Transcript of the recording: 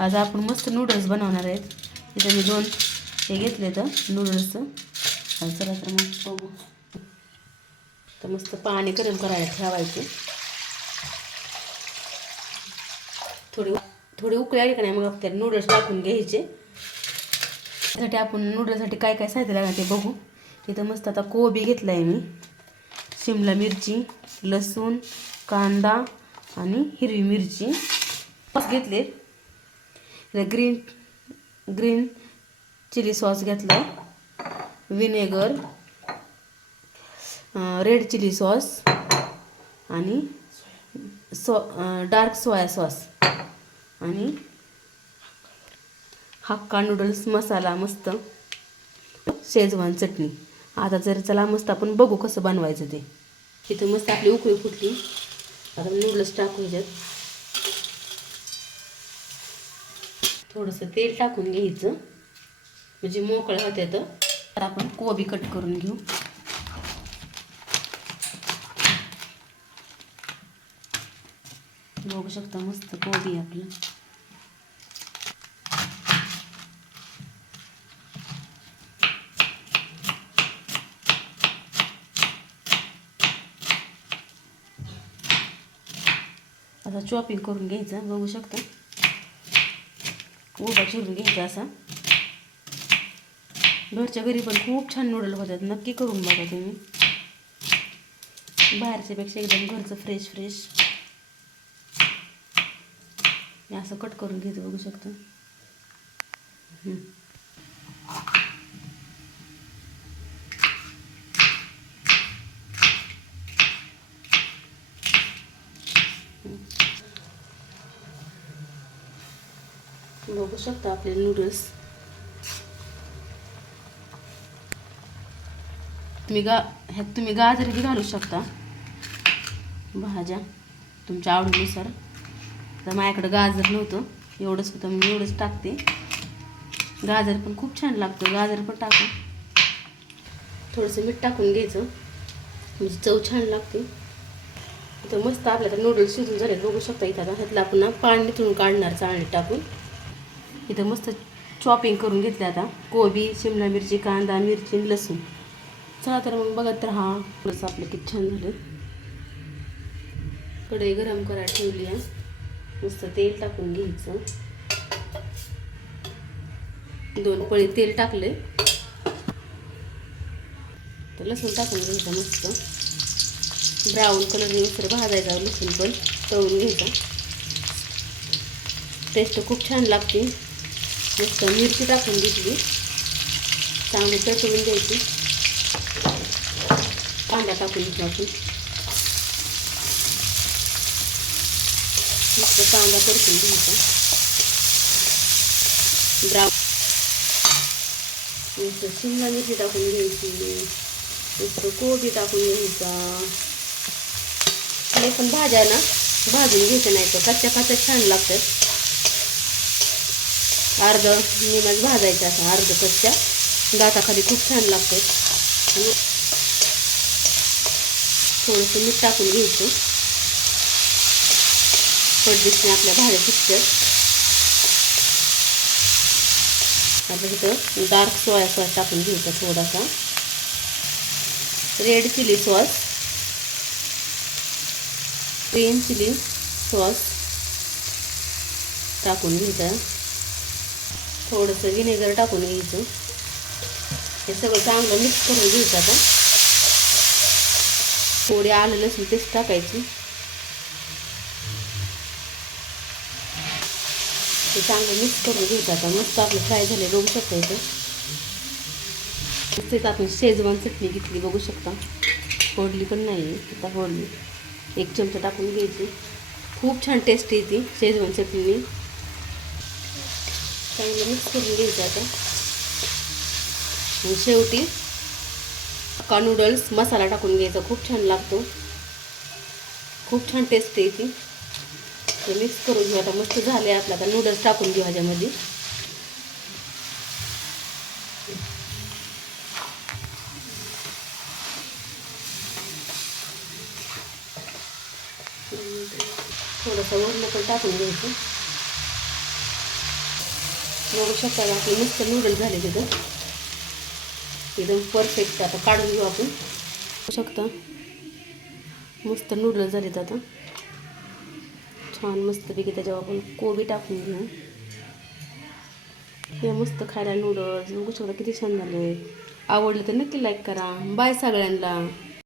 आज आपण मस्त नूडल्स बनवणार आहेत. इथं मी दोन हे घेतले तर नूडल्सचं चला तर मग बघू. तर मस्त पाणी गरम करायला ठेवायचे. थोडी थोडी उकळी आली का नाही मग आपल्याला नूडल्स टाकून घ्यायचे. त्यासाठी आपण नूडल्ससाठी काय काय साहित्य लागणार ते बघू. तिथं मस्त आता कोबी घेतला आहे मी. शिमला मिरची लसूण कांदा आणि हिरवी मिरची. घेतले ग्रीन ग्रीन चिली सॉस घेतला. विनेगर रेड चिली सॉस आणि सॉ डार्क सोया सॉस आणि हक्का नूडल्स मसाला मस्त. शेजवान चटणी. आता जर चला मस्त आपण बघू कसं बनवायचं ते. इथं मस्त आपली उकळी फुटली. आता नूडल्स टाकू ह्याच्यात थोडंसं तेल टाकून घ्यायचं. म्हणजे मोकळं होत्या तर आपण कोबी कट करून घेऊ. बघू शकता मस्त कोबी आपलं. आता चॉपिंग करून घ्यायचं बघू शकता. उभा चिरून घ्यायचा असा घरच्या घरी खूप छान नूडल होतात नक्की करून बघा तुम्ही बाहेरच्यापेक्षा एकदम घरचं फ्रेश फ्रेश मी कट करून घ्यायचं बघू शकता। हम्म. बघू शकता आपले नूडल्स तुम्ही गा ह्यात तुम्ही गाजर बी घालू शकता भाज्या तुमच्या आवडीनुसार तर माझ्याकडं गाजर नव्हतं एवढंच होतं मी एवढंच टाकते गाजर पण खूप छान लागतं गाजर पण टाकू थोडंसं मीठ टाकून घ्यायचं म्हणजे चव छान लागते तर मस्त आपल्याला नूडल्स शिजून झाले बघू शकता इथं ह्यातला ह्यातलं आपण पाणी निथळून काढणार चाळणी टाकून इथं मस्त चॉपिंग करून घेतलं आता. कोबी शिमला मिरची कांदा मिरची लसूण. चला तर मग बघत राहा. प्लस आपलं किती छान झालं. कढई गरम करायला ठेवली आहे. मस्त तेल टाकून घ्यायचं. दोन पळी तेल टाकले तर लसूण टाकून घ्यायचं मस्त. ब्राऊन कलरने मिक्सर भाजायचा लसूण पण तळून घ्यायचा. टेस्ट खूप छान लागते. मस्त मिरची टाकून घेतली. चांगली चटवून द्यायची. कांदा टाकून घेतला आपण. मस्त कांदा परतून घ्यायचा. ब्राऊन मस्त शिमला मिरची टाकून घ्यायची. मस्त कोबी टाकून घ्यायचा. हे पण भाज्या ना भाजून घ्यायचं नाही तर कच्च्या कच्च्या छान लागतात. अर्ध निमच भाजायचं असं अर्ध कच्च्या. दाताखाली खूप छान लागतात आणि थोडंसं मीठ टाकून घ्यायचं. पडदिसने आपल्या भाज्या शिकतात आता इथं डार्क सोया सॉस टाकून घ्यायचा थोडासा. Red chilli sauce green chilli sauce टाकून घ्यायचा. थोडंसं विनेगर टाकून घ्यायचं. हे सगळं चांगलं मिक्स करून घ्यायचं आता. थोडी आलं लसूण तेच टाकायची. ते चांगलं मिक्स करून घ्यायचं आता. मस्त आपलं फ्राय झाले बघू शकता इथं. तेच आपण शेजवान चटणी घेतली बघू शकता. फोडली पण नाही आता फोडली. एक चमचा टाकून घ्यायची. खूप छान टेस्ट येते शेजवान चटणी चांगलं मिक्स करून घ्यायचं आता. आणि शेवटी का नूडल्स मसाला टाकून घ्यायचा. खूप छान लागतो. खूप छान टेस्ट येते ते. मिक्स करून घेऊ आता. मस्त झाले आपलं. आता नूडल्स टाकून घेऊ ह्याच्यामध्ये. थोडंसं वरलं पण टाकून घ्यायचं. बघू शकता आपले मस्त नूडल्स झाले तिथं एकदम परफेक्ट आता काढून घेऊ आपण. बघू शकता. मस्त नूडल्स झालेत आता. छान मस्तपैकी त्याच्यावर आपण कोबी टाकून घेऊ. हे मस्त खायला नूडल्स बघू शकता किती छान झाले आवडलं तर नक्की लाईक करा. बाय सगळ्यांना.